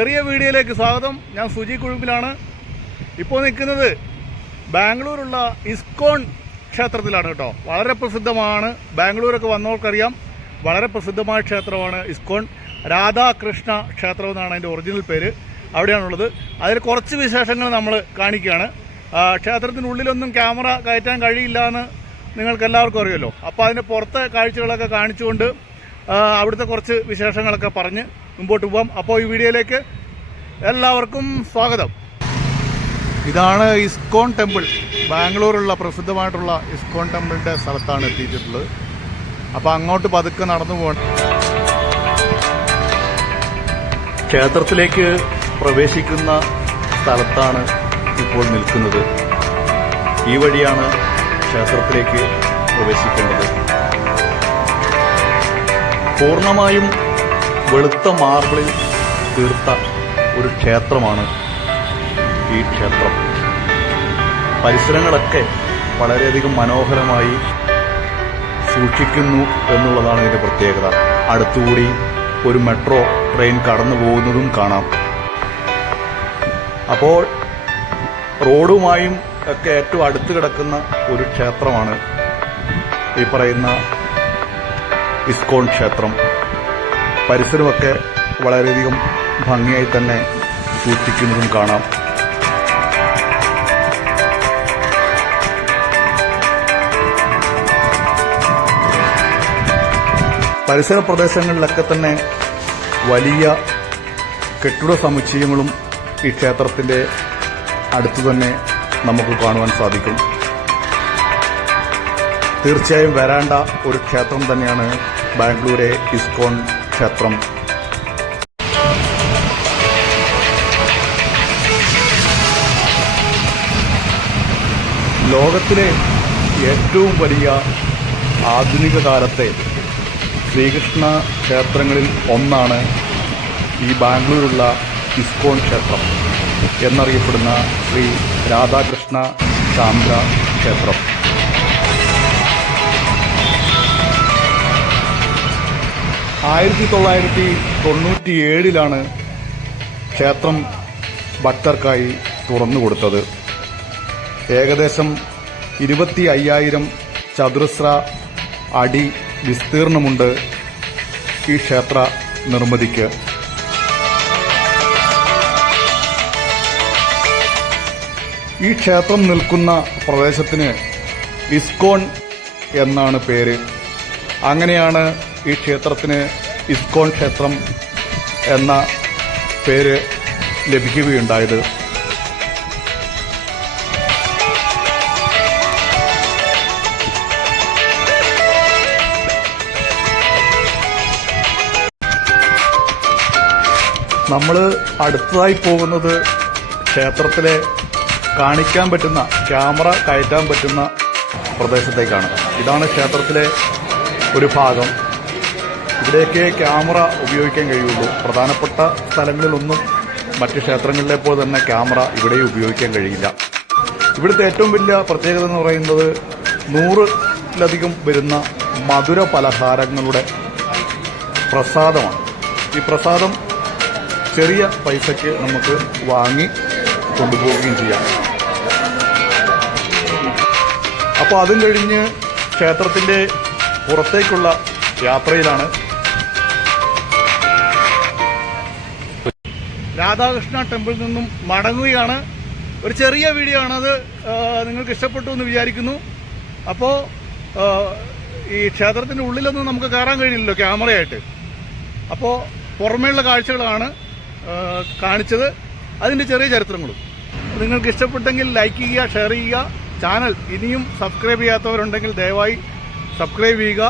ചെറിയ വീഡിയോയിലേക്ക് സ്വാഗതം. ഞാൻ സുജി കുഴുമ്പിലാണ്. ഇപ്പോൾ നിൽക്കുന്നത് ബാംഗ്ലൂരുള്ള ഇസ്കോൺ ക്ഷേത്രത്തിലാണ് കേട്ടോ. വളരെ പ്രസിദ്ധമാണ്, ബാംഗ്ലൂരൊക്കെ വന്നവർക്കറിയാം. വളരെ പ്രസിദ്ധമായ ക്ഷേത്രമാണ് ഇസ്കോൺ. രാധാകൃഷ്ണ ക്ഷേത്രം എന്നാണ് അതിൻ്റെ ഒറിജിനൽ പേര്. അവിടെയാണുള്ളത്. അതിൽ കുറച്ച് വിശേഷങ്ങൾ നമ്മൾ കാണിക്കുകയാണ്. ക്ഷേത്രത്തിനുള്ളിലൊന്നും ക്യാമറ കയറ്റാൻ കഴിയില്ല എന്ന് നിങ്ങൾക്ക് എല്ലാവർക്കും അറിയുമല്ലോ. അപ്പോൾ അതിൻ്റെ പുറത്തെ കാഴ്ചകളൊക്കെ കാണിച്ചുകൊണ്ട് അവിടുത്തെ കുറച്ച് വിശേഷങ്ങളൊക്കെ പറഞ്ഞ് മുമ്പോട്ട് പോകാം. അപ്പോൾ ഈ വീഡിയോയിലേക്ക് എല്ലാവർക്കും സ്വാഗതം. ഇതാണ് ഇസ്കോൺ ടെമ്പിൾ. ബാംഗ്ലൂരുള്ള പ്രസിദ്ധമായിട്ടുള്ള ഇസ്കോൺ ടെമ്പിളിൻ്റെ സ്ഥലത്താണ് എത്തിയിട്ടുള്ളത്. അപ്പോൾ അങ്ങോട്ട് പതുക്കെ നടന്നു പോകണം. ക്ഷേത്രത്തിലേക്ക് പ്രവേശിക്കുന്ന സ്ഥലത്താണ് ഇപ്പോൾ നിൽക്കുന്നത്. ഈ വഴിയാണ് ക്ഷേത്രത്തിലേക്ക് പ്രവേശിക്കേണ്ടത്. പൂർണ്ണമായും വെളുത്ത മാർബിളിൽ തീർത്ത ഒരു ക്ഷേത്രമാണ് ഈ ക്ഷേത്രം. പരിസരങ്ങളൊക്കെ വളരെയധികം മനോഹരമായി സൂക്ഷിക്കുന്നു എന്നുള്ളതാണ് ഇതിൻ്റെ പ്രത്യേകത. അടുത്തുകൂടി ഒരു മെട്രോ ട്രെയിൻ കടന്നു പോകുന്നതും കാണാം. അപ്പോൾ റോഡുമായും ഒക്കെ ഏറ്റവും അടുത്ത് കിടക്കുന്ന ഒരു ക്ഷേത്രമാണ് ഈ പറയുന്ന ഇസ്കോൺ ക്ഷേത്രം. പരിസരമൊക്കെ വളരെയധികം ഭംഗിയായി തന്നെ സൂക്ഷിക്കുന്നതും കാണാം. പരിസര പ്രദേശങ്ങളിലൊക്കെ തന്നെ വലിയ കെട്ടിട സമുച്ചയങ്ങളും ഈ ക്ഷേത്രത്തിന്റെ അടുത്തു തന്നെ നമുക്ക് കാണുവാൻ സാധിക്കും. തീർച്ചയായും വരേണ്ട ഒരു ക്ഷേത്രം തന്നെയാണ് ബാംഗ്ലൂരെ ഇസ്കോൺ ക്ഷേത്രം. ലോകത്തിലെ ഏറ്റവും വലിയ ആധുനിക കാലത്തെ ശ്രീകൃഷ്ണ ക്ഷേത്രങ്ങളിൽ ഒന്നാണ് ഈ ബാംഗ്ലൂരുള്ള ഇസ്കോൺ ക്ഷേത്രം എന്നറിയപ്പെടുന്ന ശ്രീ രാധാകൃഷ്ണ ചാന്ദ്ര ക്ഷേത്രം. ആയിരത്തി 1997 ക്ഷേത്രം ഭക്തർക്കായി തുറന്നുകൊടുത്തത്. ഏകദേശം 25,000 ചതുരശ്ര അടി വിസ്തീർണമുണ്ട് ഈ ക്ഷേത്ര നിർമ്മിതിക്ക്. ഈ ക്ഷേത്രം നിൽക്കുന്ന പ്രദേശത്തിന് ഇസ്കോൺ എന്നാണ് പേര്. അങ്ങനെയാണ് ഈ ക്ഷേത്രത്തിന് ഇസ്കോൺ ക്ഷേത്രം എന്ന പേര് ലഭിക്കുകയുണ്ടായത്. നമ്മൾ അടുത്തതായി പോകുന്നത് ക്ഷേത്രത്തിലെ കാണിക്കാൻ പറ്റുന്ന, ക്യാമറ കയറ്റാൻ പറ്റുന്ന പ്രദേശത്തേക്കാണ്. ഇതാണ് ക്ഷേത്രത്തിലെ ഒരു ഭാഗം. ഇവിടേക്ക് ക്യാമറ ഉപയോഗിക്കാൻ കഴിയുള്ളൂ. പ്രധാനപ്പെട്ട സ്ഥലങ്ങളിലൊന്നും മറ്റ് ക്ഷേത്രങ്ങളിലെ പോലെ തന്നെ ക്യാമറ ഇവിടെ ഉപയോഗിക്കാൻ കഴിയില്ല. ഇവിടുത്തെ ഏറ്റവും വലിയ പ്രത്യേകത എന്ന് പറയുന്നത് 100-ലധികം വരുന്ന മധുര പലഹാരങ്ങളുടെ പ്രസാദമാണ്. ഈ പ്രസാദം ചെറിയ പൈസയ്ക്ക് നമുക്ക് വാങ്ങി കൊണ്ടുപോവുകയും ചെയ്യാം. അപ്പോൾ അതും കഴിഞ്ഞ് ക്ഷേത്രത്തിൻ്റെ പുറത്തേക്കുള്ള യാത്രയിലാണ്. രാധാകൃഷ്ണ ടെമ്പിളിൽ നിന്നും മടങ്ങുകയാണ്. ഒരു ചെറിയ വീഡിയോ ആണത്. നിങ്ങൾക്ക് ഇഷ്ടപ്പെട്ടു എന്ന് വിചാരിക്കുന്നു. അപ്പോൾ ഈ ക്ഷേത്രത്തിൻ്റെ ഉള്ളിലൊന്നും നമുക്ക് കയറാൻ കഴിയില്ലല്ലോ ക്യാമറയായിട്ട്. അപ്പോൾ പുറമേയുള്ള കാഴ്ചകളാണ് കാണിച്ചത്, അതിൻ്റെ ചെറിയ ചരിത്രങ്ങളും. നിങ്ങൾക്ക് ഇഷ്ടപ്പെട്ടെങ്കിൽ ലൈക്ക് ചെയ്യുക, ഷെയർ ചെയ്യുക. ചാനൽ ഇനിയും സബ്സ്ക്രൈബ് ചെയ്യാത്തവരുണ്ടെങ്കിൽ ദയവായി സബ്സ്ക്രൈബ് ചെയ്യുക.